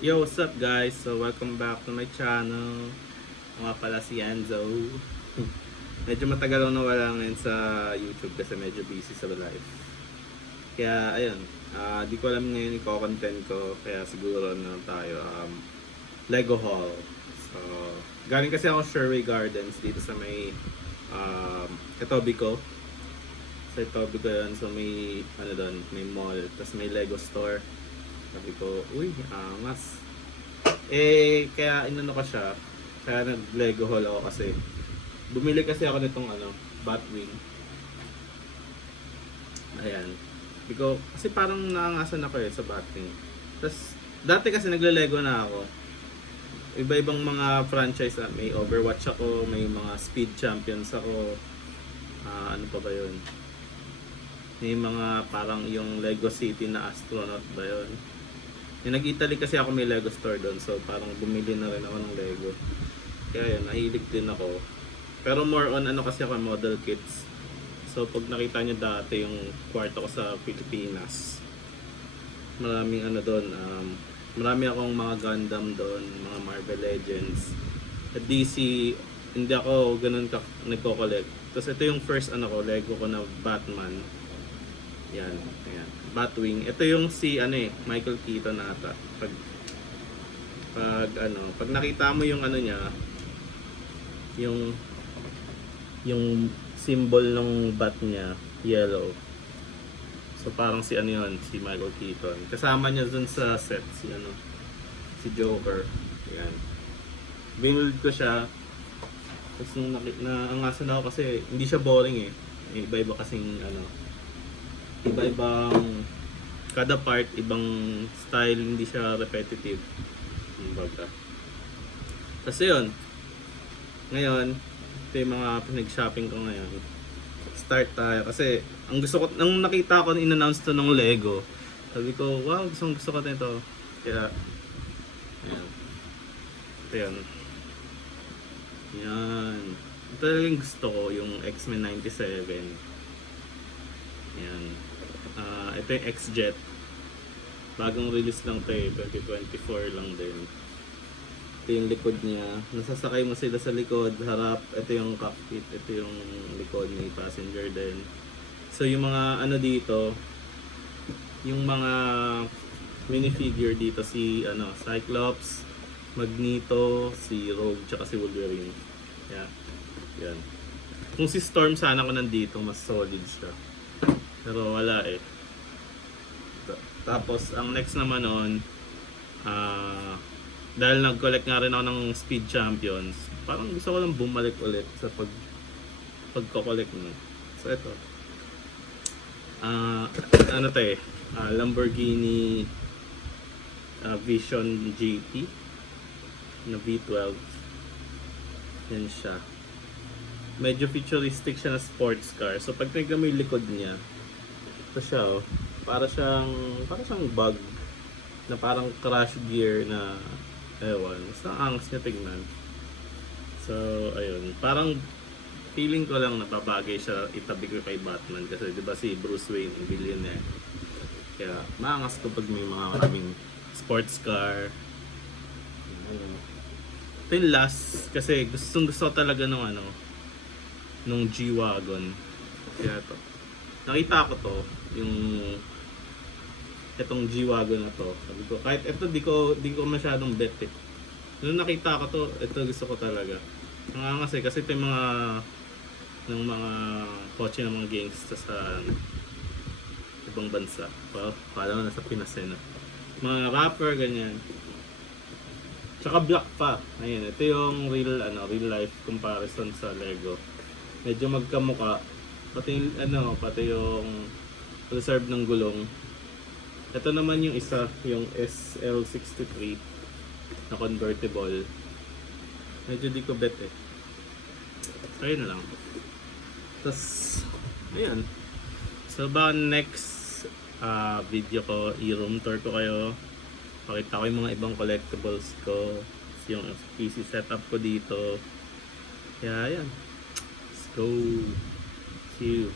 Yo, what's up guys? So welcome back to my channel. Ako nga pala si Enzo. Medyo matagal ako nawala ngayon sa YouTube kasi medyo busy sa life. Kaya ayun, di ko alam ngayon i-content ko. Kaya siguro tayo, Lego haul. So, galing kasi ako Sherway Gardens dito sa may Etobicoke. Sa Etobicoke yun, so may doon, may mall, tapos may Lego store. Sabi ko, uy, angas. Kaya inano ko siya. Kaya nag-Lego haul ako kasi bumili kasi ako nitong Batwing. Ayan. Kasi parang naangasan ako sa Batwing. Tapos, dati kasi nagle-Lego na ako. Iba-ibang mga franchise. May Overwatch ako, may mga Speed Champions ako. Ano pa ba yun? May mga parang yung Lego City na astronaut ba yun? Yung nag-Italy kasi ako may Lego store doon, so parang bumili na rin ako ng Lego. Kaya yun, nahilig din ako. Pero more on kasi ako model kits. So pag nakita nyo dati yung kwarto ko sa Pilipinas, maraming doon, marami akong mga Gundam doon, mga Marvel Legends. At DC, hindi ako ganun nagko-collect. Tapos ito yung first Lego ko na Batman. Yan, ayan. Batwing. Ito yung si Michael Keaton ata. Pag nakita mo yung niya, yung symbol ng bat niya, yellow. So parang si si Michael Keaton. Kasama niya dun sa set si Joker. Ayan. Binuild ko siya. Tapos nung naangasan ako kasi hindi siya boring eh. Iba-iba kasing iba-ibang kada part, ibang style, hindi siya repetitive. Kumbaga. Kasi yun, ngayon, ito yung mga pinag-shopping ko ngayon. Start tayo. Kasi, ang gusto ko, nang nakita ko, in-announce to ng Lego, sabi ko, wow, gusto ko nito. Kaya, ayan. Ito yun. Yan. Ito yung gusto ko, yung X-Men 97. Yan. Ito yung X-Jet. Bagong release lang ito 2024 lang din. Ito yung likod niya. Nasasakay mo sila sa likod, harap. Ito yung cockpit. Ito yung likod, may passenger din. So yung mga dito, yung mga minifigure dito, si Cyclops, Magneto, si Rogue, tsaka si Wolverine. Yeah. Yan. Kung si Storm sana ko nandito, mas solid siya. Pero wala eh. Tapos ang next naman nun, dahil nag-collect nga rin ako ng Speed Champions, parang gusto ko lang bumalik ulit sa pagko-collect nun. So ito. Lamborghini Vision GT na V12. Yan siya. Medyo futuristic siya na sports car. So pag tignan mo yung likod niya, ito siya para siyang bug na parang crash gear na ewan, basta angas niya tignan. So ayun, parang feeling ko lang napabagay siya itabi ko kay Batman kasi 'di ba si Bruce Wayne ang billionaire. Kaya maangas ko pag may mga maraming sports car. Ito yung last kasi gusto talaga nung G-Wagon. Kaya to. Nakita ko to, itong G-Wagon na to. Sabi ko, kahit ito di ko masyadong bet eh. Nung nakita ko to, ito gusto ko talaga. Nangangas kasi ito yung mga kotse ng mga gangsta sa ibang bansa. Pala mo nasa Pinas na. Mga rapper, ganyan. Tsaka black pa. Ayan, ito yung real life comparison sa Lego. Medyo magkamuka. Pati yung reserve ng gulong. Ito naman yung isa, yung SL63 na convertible. Medyo di ko bet eh. So yun na lang. Tapos, ayan. So ba next video ko, i-room tour ko kayo. Pakita ko yung mga ibang collectibles ko. Yung PC setup ko dito. Kaya ayan. Let's go. See you.